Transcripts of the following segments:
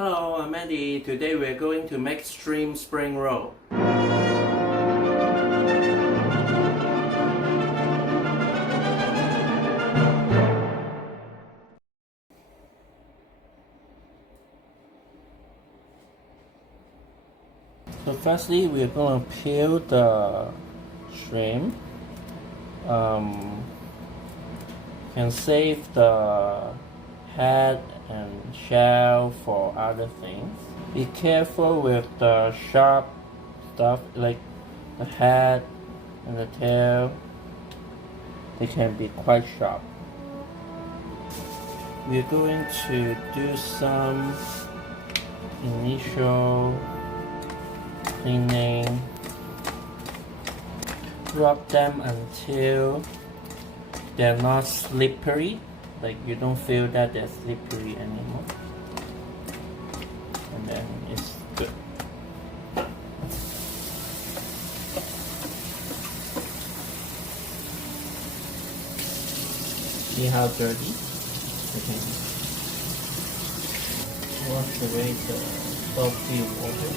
Hello, I'm Andy. Today we're going to make shrimp spring roll. So firstly, we're going to peel the shrimp. Can save the head and shell for other things. Be careful with the sharp stuff like the head and the tail. They can be quite sharp. We're going to do some initial cleaning. Rub them until they're not slippery, like you don't feel that they're slippery anymore, and then it's good. See how dirty? Okay. Wash away the salty water.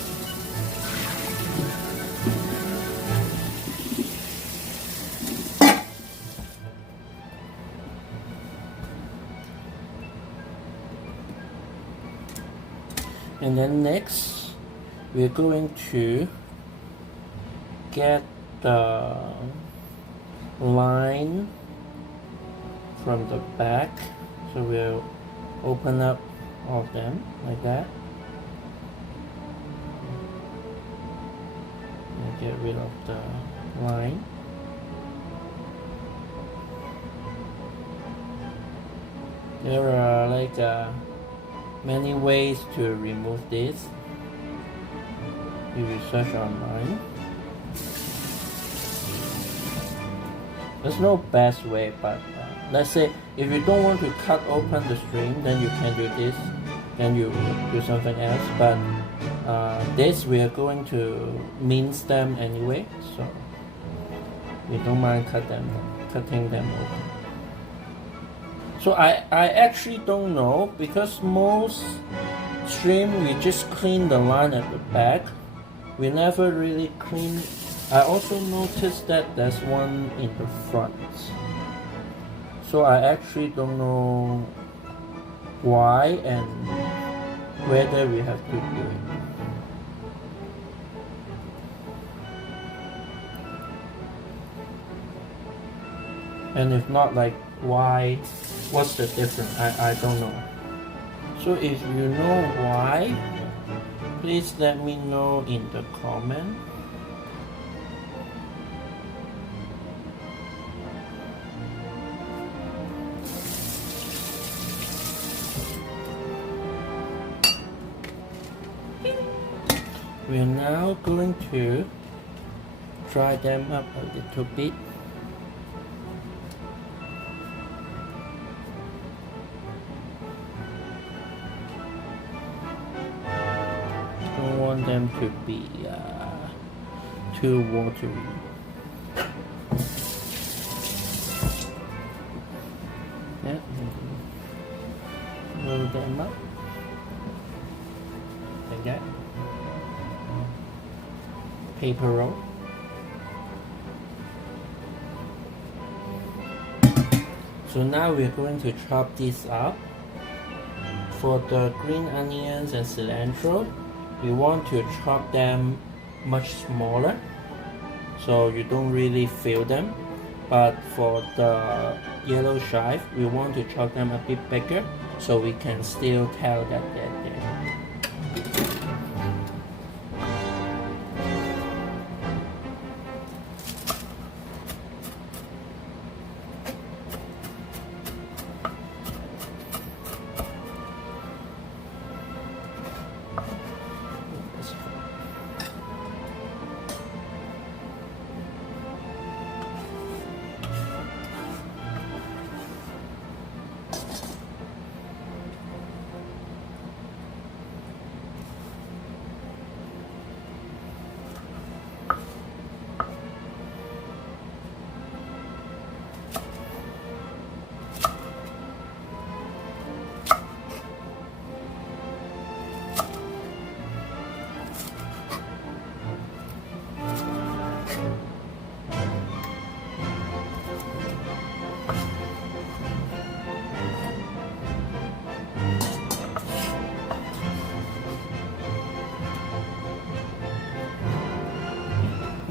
And then next, we're going to get the line from the back. So we'll open up all of them like that. And get rid of the line. There are many ways to remove this. You research online. There's no best way, but let's say if you don't want to cut open the string, then you can do this, then you do something else, but this we are going to mince them anyway, so we don't mind cutting them open. So I actually don't know, because most shrimp we just clean the line at the back. We never really clean. I also noticed that there's one in the front. So I actually don't know why and whether we have to do it. And if not, like, why? What's the difference? I don't know. So if you know why, please let me know in the comment. We're now going to dry them up a little bit. Don't want them to be too watery. Yeah. Roll them up like that. Paper roll. So now we're going to chop this up. For the green onions and cilantro, we want to chop them much smaller, so you don't really feel them. But for the yellow chive, we want to chop them a bit bigger, so we can still tell that they're there.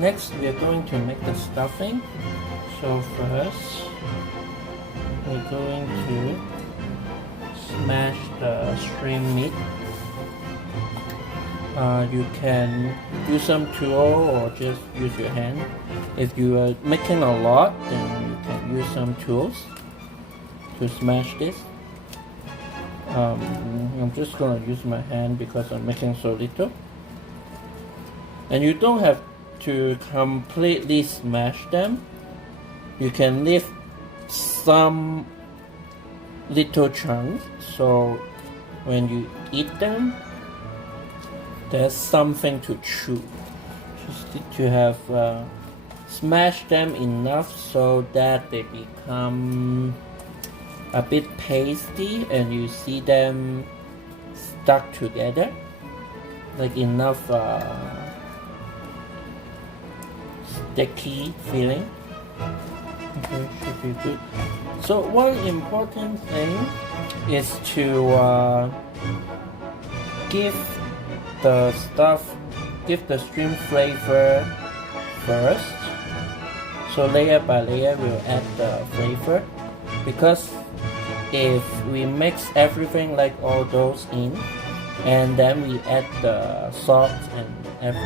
Next, we are going to make the stuffing. So first, we're going to smash the shrimp meat. You can use some tool or just use your hand. If you are making a lot, then you can use some tools to smash this. I'm just gonna use my hand because I'm making so little. And you don't have to completely smash them. You can leave some little chunks, so when you eat them, there's something to chew. Just need to have smash them enough so that they become a bit pasty and you see them stuck together, like enough sticky feeling. Okay, should be good. So one important thing is to give the shrimp flavor first. So layer by layer we'll add the flavor, because if we mix everything like all those in and then we add the salt and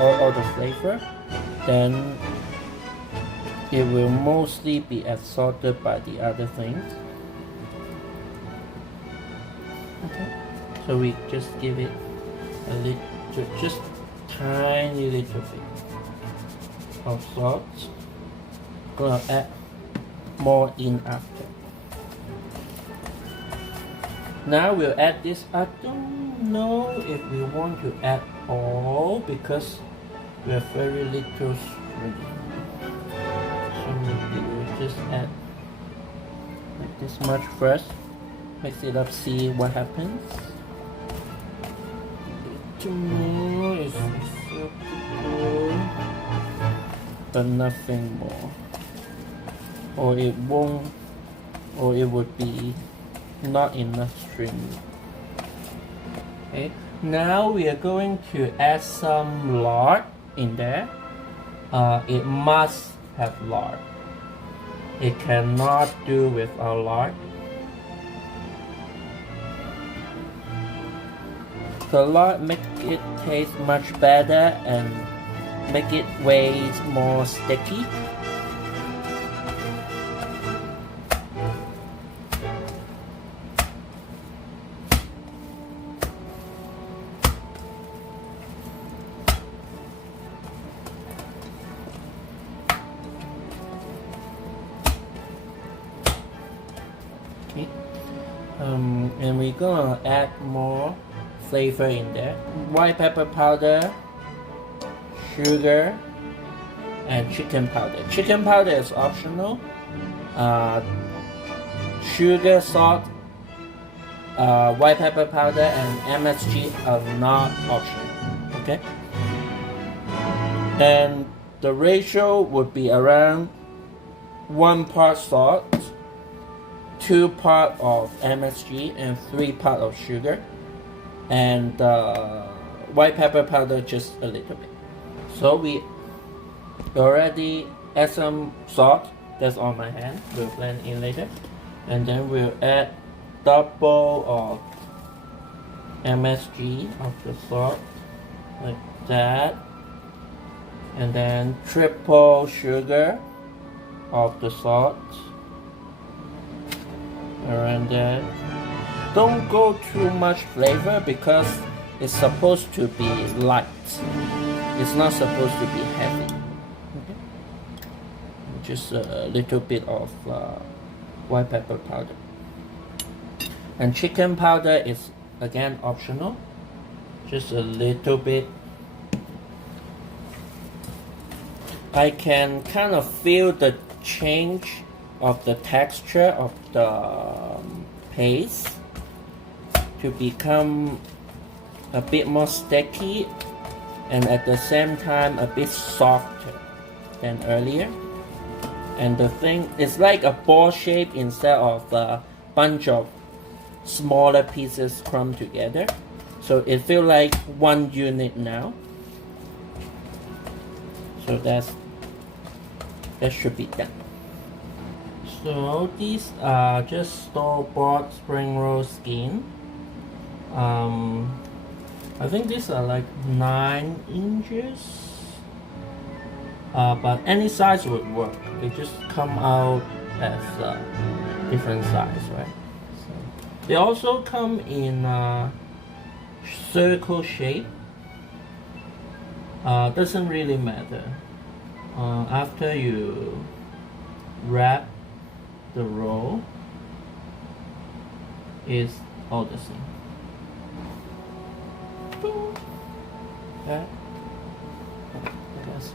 all the flavor, then it will mostly be absorbed by the other things. Okay. So we just give it a little, just tiny little bit of salt. Gonna add more in after. Now we'll add this. I don't know if we want to add all because we have very little shrimp. So maybe we'll just add like this much first. Mix it up, see what happens. More is acceptable, but nothing more. Or it won't, or it would be not enough shrimp. Okay, now we are going to add some lard in there. It must have lard. It cannot do without lard. The lard make it taste much better and make it way more sticky. Okay. And we're gonna add more flavor in there. White pepper powder, sugar, and chicken powder. Chicken powder is optional. Sugar, salt, white pepper powder, and MSG are not optional. Okay. And the ratio would be around 1 part salt, 2 part of MSG, and 3 part of sugar. And white pepper powder just a little bit. So we already add some salt. That's on my hand. We'll blend in later. And then we'll add double of MSG of the salt, like that. And then triple sugar of the salt. Around there. Don't go too much flavor because it's supposed to be light. It's not supposed to be heavy. Okay. Just a little bit of white pepper powder. And chicken powder is again optional. Just a little bit. I can kind of feel the change of the texture of the paste to become a bit more sticky and at the same time a bit softer than earlier. And the thing is like a ball shape instead of a bunch of smaller pieces crumbed together. So it feels like one unit now. So So that should be done. So these are just store-bought spring roll skin. I think these are like 9 inches, but any size would work. They just come out as different size, right? So they also come in circle shape. Doesn't really matter. After you wrap the roll, is all the same. Okay. I guess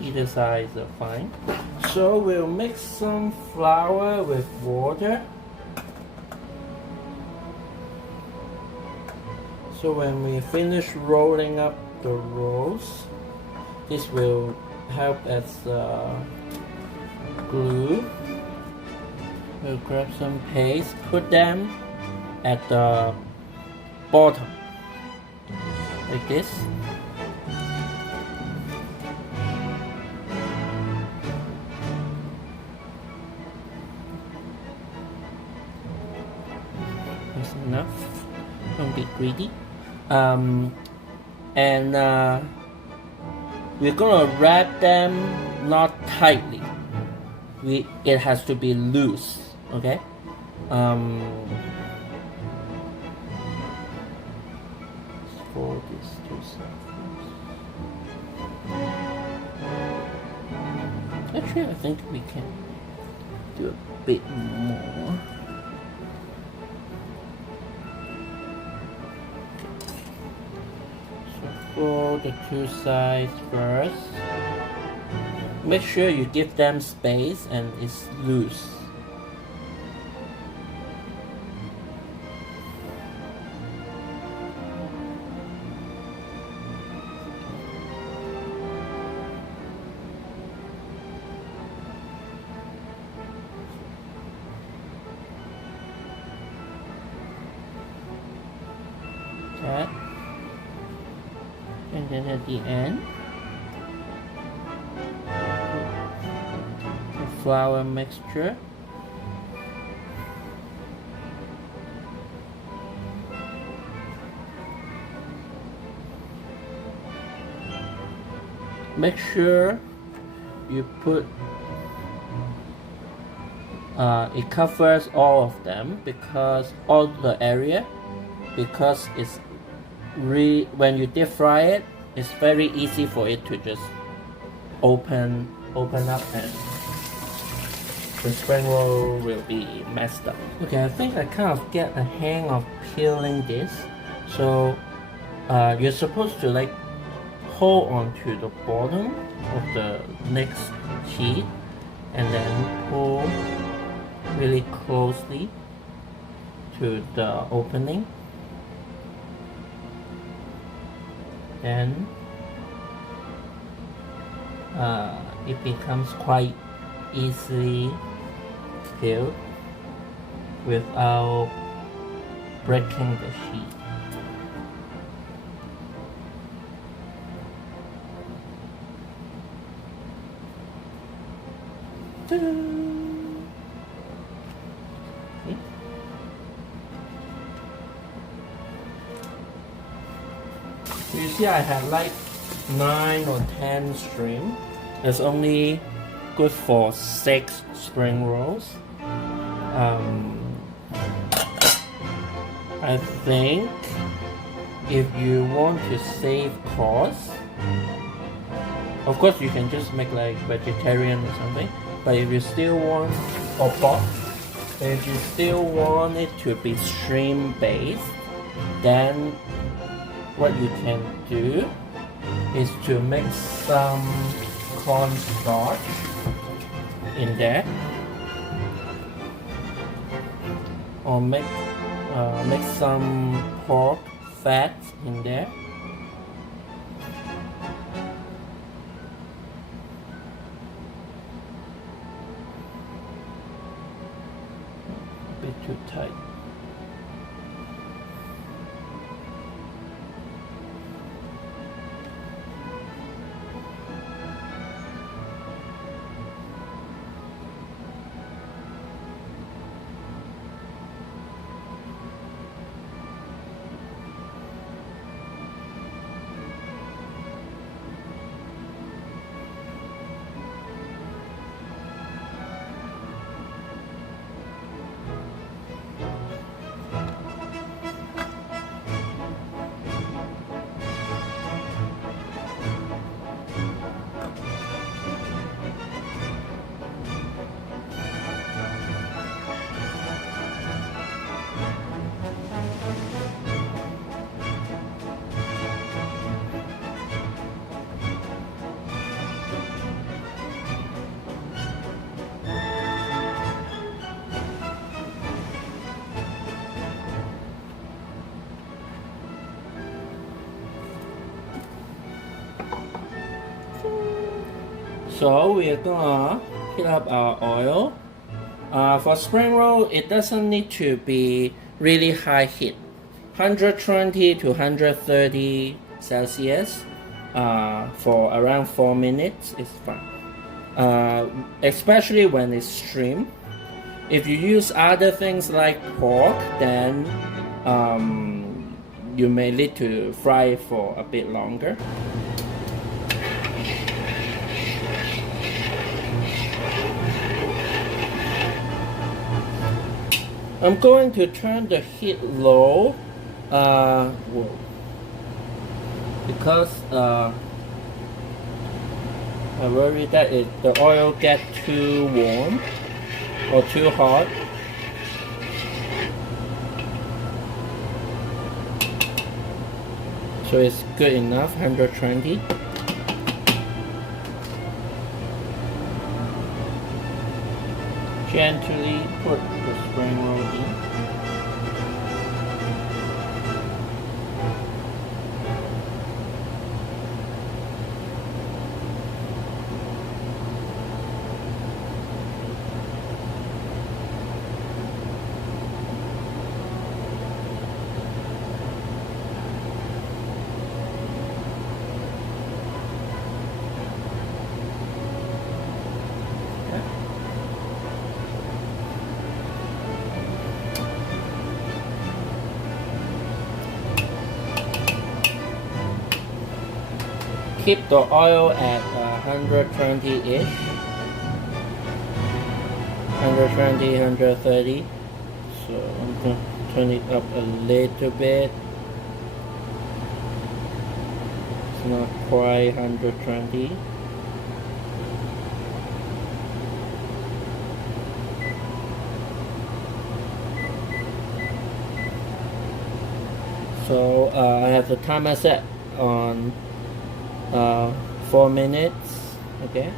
either sides are fine. So we'll mix some flour with water. So when we finish rolling up the rolls, this will help as glue. We'll grab some paste, put them at the bottom, like this. That's enough. Don't be greedy. And we're gonna wrap them not tightly. It has to be loose, okay? For these two sides. Actually, I think we can do a bit more. For the two sides first, make sure you give them space and it's loose. Okay. And then at the end, the flour mixture. Make sure you put it covers all of them, because all the area, because it's when you deep fry it, it's very easy for it to just open up and the spring roll will be messed up. Okay, I think I kind of get a hang of peeling this. So you're supposed to like hold onto the bottom of the next sheet and then pull really closely to the opening. Then it becomes quite easily peeled without breaking the sheet. Ta-da! Okay. You see I have like 9 or 10 string. It's only good for 6 spring rolls. I think if you want to save cost, of course you can just make like vegetarian or something, but if you still want, or pork, if you still want it to be shrimp based, then what you can do is to mix some cornstarch in there, or make some pork fat in there. A bit too tight. So we're gonna heat up our oil. For spring roll, it doesn't need to be really high heat. 120 to 130 Celsius for around 4 minutes is fine. Especially when it's shrimp. If you use other things like pork, then you may need to fry it for a bit longer. I'm going to turn the heat low because I worry that the oil get too warm or too hot. So it's good enough, 120. Gently put the spring roll in. Keep the oil at 120-ish, 120, 130. So I'm going to turn it up a little bit. It's not quite 120. So I have the timer set on 4 minutes. Okay.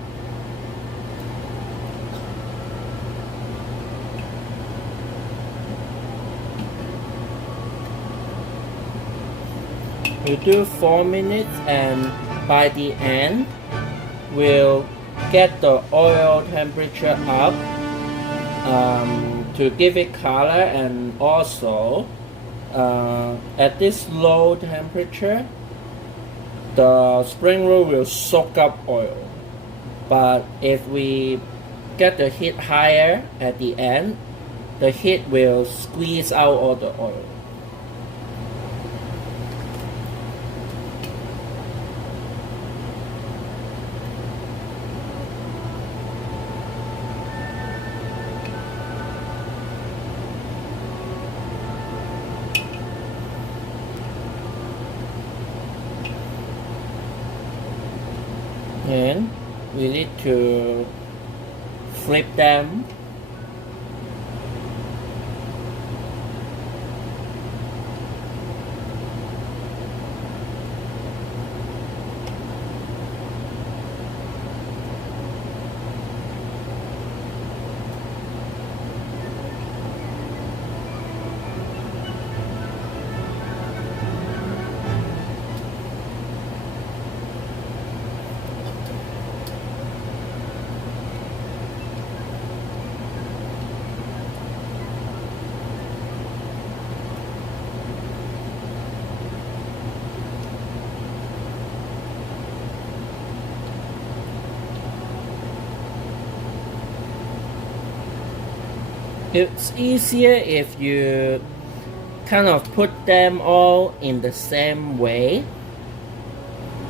We do 4 minutes, and by the end we'll get the oil temperature up to give it color, and also at this low temperature the spring roll will soak up oil. But if we get the heat higher at the end, the heat will squeeze out all the oil. And we need to flip them. It's easier if you kind of put them all in the same way,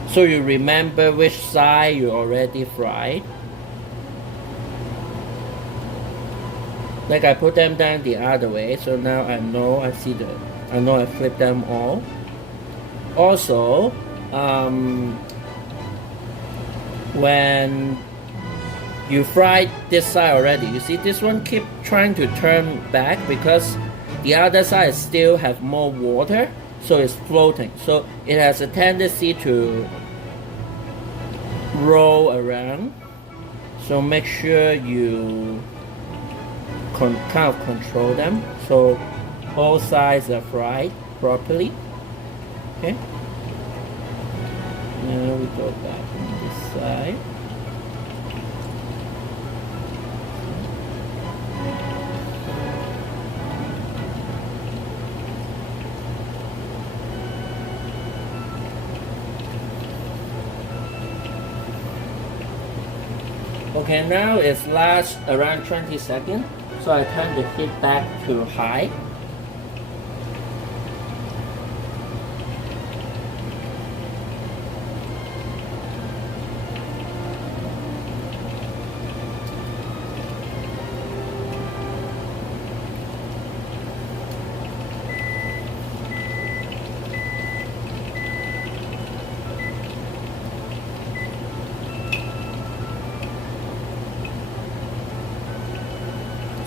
so you remember which side you already fried. Like I put them down the other way, so now I know I flipped them all. Also, when you fried this side already, you see this one keep trying to turn back because the other side still have more water, so it's floating, so it has a tendency to roll around. So make sure you kind of control them so all sides are fried properly. Okay, now we go back on this side. Okay, now it's lasts around 20 seconds. So I turn the heat back to high.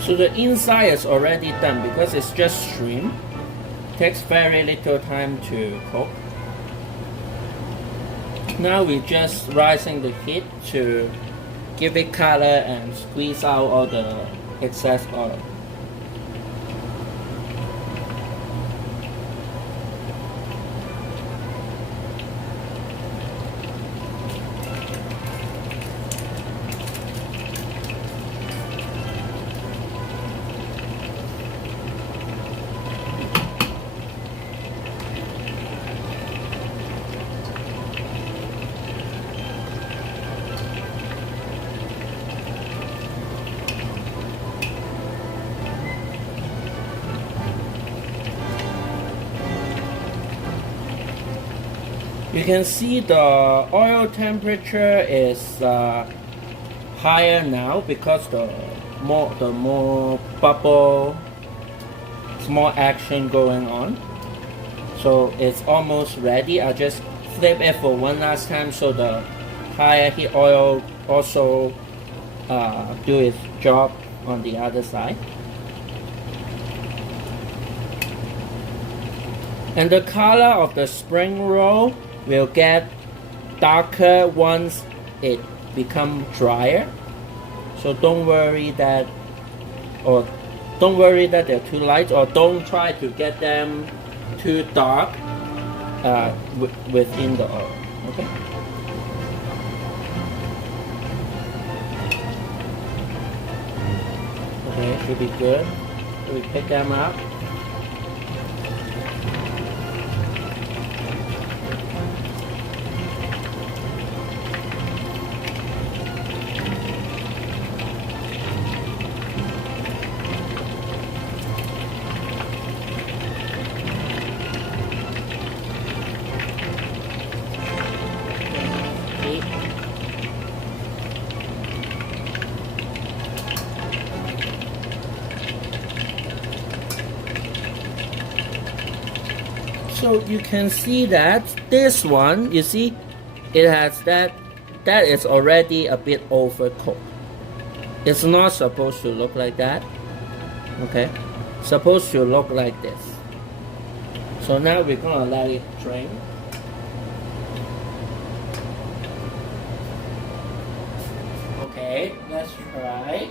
So the inside is already done because it's just shrimp. Takes very little time to cook. Now we're just raising the heat to give it color and squeeze out all the excess oil. You can see the oil temperature is higher now because the more bubble, it's more action going on. So it's almost ready. I just flip it for one last time so the higher heat oil also do its job on the other side. And the color of the spring roll will get darker once it becomes drier. So don't worry that they're too light, or don't try to get them too dark within the oil. Okay. Okay, should be good. So we pick them up. So you can see that this one, you see, it has that is already a bit overcooked. It's not supposed to look like that. Okay, supposed to look like this. So now we're gonna let it drain. Okay, let's try.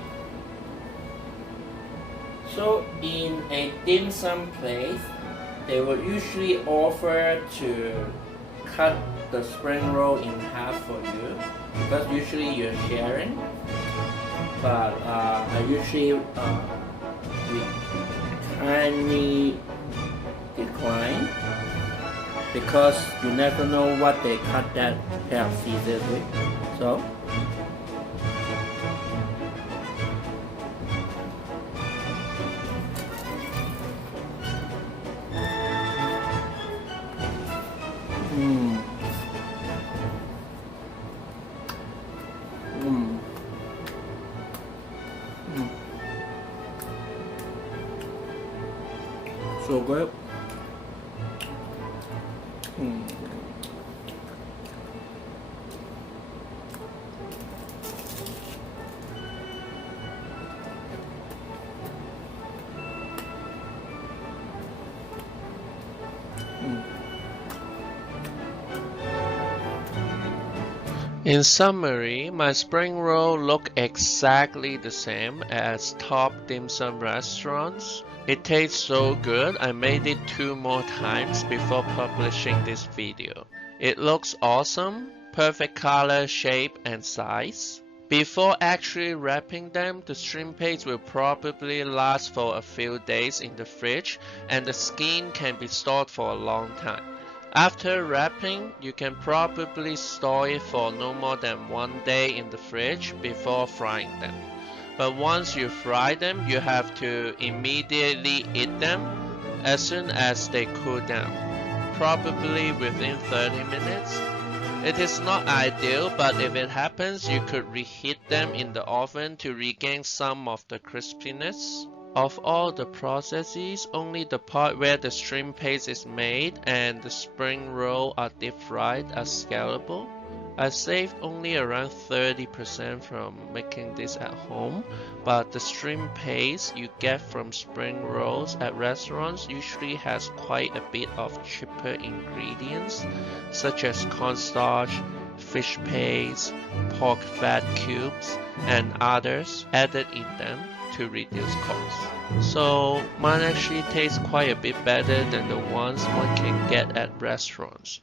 So in a dim sum place, they will usually offer to cut the spring roll in half for you because usually you're sharing. But I usually kindly decline because you never know what they cut that pair of scissors with. So. So good. In summary, my spring roll look exactly the same as top dim sum restaurants. It tastes so good, I made it 2 more times before publishing this video. It looks awesome, perfect color, shape, and size. Before actually wrapping them, the shrimp paste will probably last for a few days in the fridge, and the skin can be stored for a long time. After wrapping, you can probably store it for no more than 1 day in the fridge before frying them. But once you fry them, you have to immediately eat them as soon as they cool down, probably within 30 minutes. It is not ideal, but if it happens, you could reheat them in the oven to regain some of the crispiness. Of all the processes, only the part where the shrimp paste is made and the spring roll are deep fried are scalable. I saved only around 30% from making this at home, but the shrimp paste you get from spring rolls at restaurants usually has quite a bit of cheaper ingredients, such as cornstarch, fish paste, pork fat cubes, and others added in them to reduce costs. So mine actually tastes quite a bit better than the ones one can get at restaurants.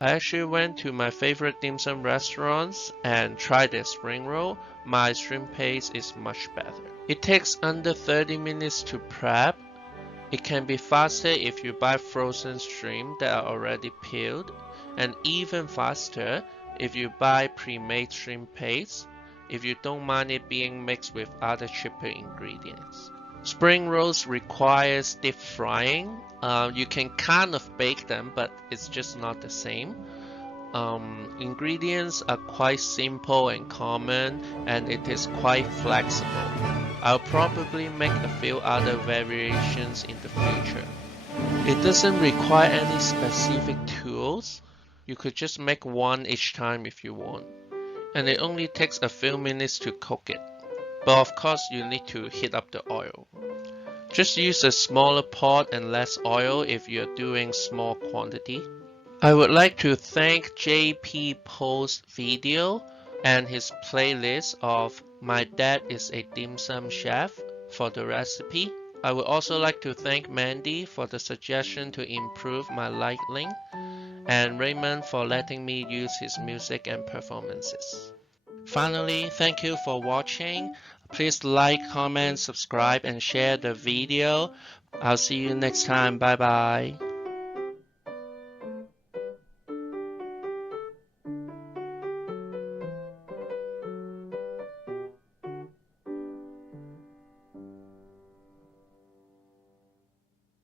I actually went to my favorite dim sum restaurants and tried their spring roll. My shrimp paste is much better. It takes under 30 minutes to prep. It can be faster if you buy frozen shrimp that are already peeled, and even faster if you buy pre-made shrimp paste, if you don't mind it being mixed with other cheaper ingredients. Spring rolls requires deep frying. You can kind of bake them, but it's just not the same. Ingredients are quite simple and common, and it is quite flexible. I'll probably make a few other variations in the future. It doesn't require any specific tools. You could just make one each time if you want. And it only takes a few minutes to cook it. But of course you need to heat up the oil. Just use a smaller pot and less oil if you're doing small quantity. I would like to thank JP Post video and his playlist of My Dad is a Dim Sum Chef for the recipe. I would also like to thank Mandy for the suggestion to improve my lighting, and Raymond for letting me use his music and performances. Finally, thank you for watching. Please like, comment, subscribe, and share the video. I'll see you next time. Bye bye.